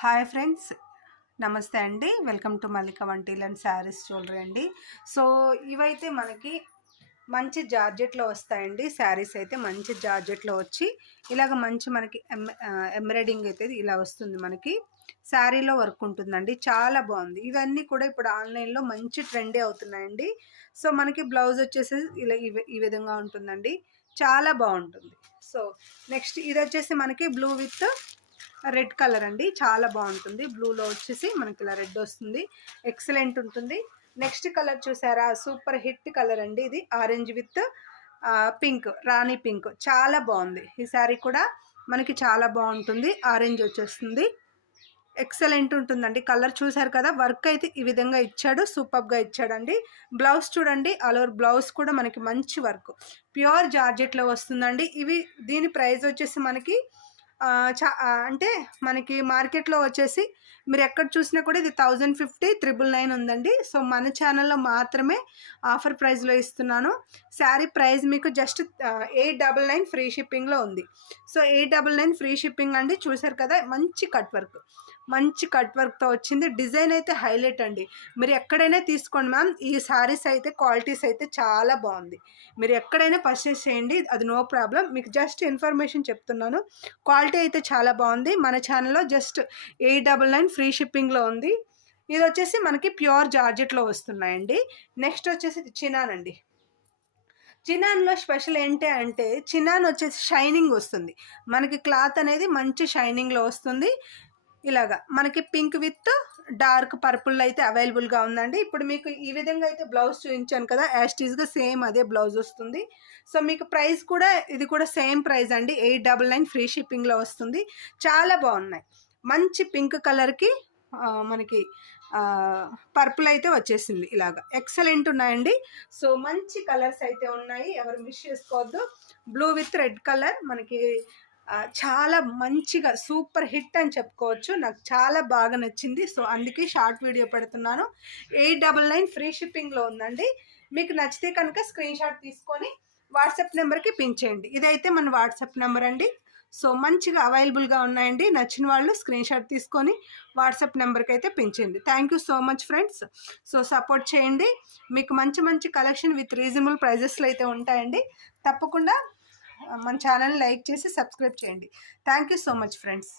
Hi friends, నమస్తే అండి. Welcome to Mallika వంటీల్ అండ్ శారీస్ జ్యువెలరీ అండి. సో ఇవైతే మనకి మంచి జార్జెట్లో వస్తాయండి. శారీస్ అయితే మంచి జార్జెట్లో వచ్చి ఇలాగ మంచి మనకి ఎంబ్రాయిడింగ్ అయితే ఇలా వస్తుంది. మనకి శారీలో వర్క్ ఉంటుందండి, చాలా బాగుంది. ఇవన్నీ కూడా ఇప్పుడు ఆన్లైన్లో మంచి ట్రెండే అవుతున్నాయండి. సో మనకి బ్లౌజ్ వచ్చేసి ఇలా ఈ విధంగా ఉంటుందండి, చాలా బాగుంటుంది. సో నెక్స్ట్ ఇది వచ్చేసి మనకి బ్లూ విత్ రెడ్ కలర్ అండి, చాలా బాగుంటుంది. బ్లూలో వచ్చేసి మనకి ఇలా రెడ్ వస్తుంది, ఎక్సలెంట్ ఉంటుంది. నెక్స్ట్ కలర్ చూసారా, సూపర్ హిట్ కలర్ అండి. ఇది orange with pink, Rani pink, చాలా బాగుంది. ఈ శారీ కూడా మనకి చాలా బాగుంటుంది. ఆరెంజ్ వచ్చేస్తుంది, ఎక్సలెంట్ ఉంటుందండి. కలర్ చూసారు కదా, వర్క్ అయితే ఈ విధంగా ఇచ్చాడు, సూపర్గా ఇచ్చాడండి. బ్లౌజ్ చూడండి, ఆల్ ఓవర్ బ్లౌజ్ కూడా మనకి మంచి వర్క్, ప్యూర్ జార్జెట్లో వస్తుందండి. దీని ప్రైస్ వచ్చేసి మనకి అంటే మనకి మార్కెట్లో వచ్చేసి మీరు ఎక్కడ చూసినా కూడా ఇది 1050, 999 ఉందండి. సో మన ఛానల్లో మాత్రమే ఆఫర్ ప్రైస్లో ఇస్తున్నాను. శారీ ప్రైస్ మీకు జస్ట్ 899 ఫ్రీ షిప్పింగ్లో ఉంది. సో 899 ఫ్రీ షిప్పింగ్ అండి. చూసారు కదా, మంచి కట్ వర్క్తో వచ్చింది. డిజైన్ అయితే హైలైట్ అండి. మీరు ఎక్కడైనా తీసుకోండి మ్యామ్, ఈ శారీస్ అయితే క్వాలిటీస్ అయితే చాలా బాగుంది. మీరు ఎక్కడైనా పర్చేస్ చేయండి, అది నో ప్రాబ్లం. మీకు జస్ట్ ఇన్ఫర్మేషన్ చెప్తున్నాను. క్వాలిటీ అయితే చాలా బాగుంది. మన ఛానల్లో జస్ట్ 899 ఫ్రీ షిప్పింగ్లో ఉంది. ఇది వచ్చేసి మనకి ప్యూర్ జార్జెట్లో వస్తున్నాయండి. నెక్స్ట్ వచ్చేసి చినాన్ అండి. చినాన్లో స్పెషల్ ఏంటి అంటే, చినాన్ వచ్చేసి షైనింగ్ వస్తుంది మనకి. క్లాత్ అనేది మంచి షైనింగ్లో వస్తుంది. ఇలాగా మనకి పింక్ విత్ డార్క్ పర్పుల్ అయితే అవైలబుల్గా ఉందండి. ఇప్పుడు మీకు ఈ విధంగా అయితే బ్లౌజ్ చూపించాను కదా, యాస్టీస్గా సేమ్ అదే బ్లౌజ్ వస్తుంది. సో మీకు ప్రైస్ కూడా ఇది కూడా సేమ్ ప్రైస్ అండి, 899 ఫ్రీ షిప్పింగ్లో వస్తుంది. చాలా బాగున్నాయి. మంచి పింక్ కలర్కి మనకి పర్పుల్ అయితే వచ్చేసింది. ఇలాగా ఎక్సలెంట్ ఉన్నాయండి. సో మంచి కలర్స్ అయితే ఉన్నాయి, ఎవరు మిస్ చేసుకోవద్దు. బ్లూ విత్ రెడ్ కలర్ మనకి చాలా మంచిగా సూపర్ హిట్ అని చెప్పుకోవచ్చు. నాకు చాలా బాగా నచ్చింది. సో అందుకే షార్ట్ వీడియో పెడుతున్నాను. 899 ఫ్రీ షిప్పింగ్లో ఉందండి. మీకు నచ్చితే కనుక స్క్రీన్ షాట్ తీసుకొని వాట్సాప్ నెంబర్కి పిన్ చేయండి. ఇదైతే మన వాట్సాప్ నెంబర్ అండి. సో మంచిగా అవైలబుల్గా ఉన్నాయండి. నచ్చిన వాళ్ళు స్క్రీన్ షాట్ తీసుకొని వాట్సాప్ నెంబర్కి అయితే పిన్ చేయండి. Thank you so much friends. So support చేయండి. మీకు మంచి కలెక్షన్ విత్ రీజనబుల్ ప్రైజెస్లో అయితే ఉంటాయండి. తప్పకుండా మన ఛానల్ని లైక్ చేసి సబ్స్క్రైబ్ చేయండి. Thank you so much friends.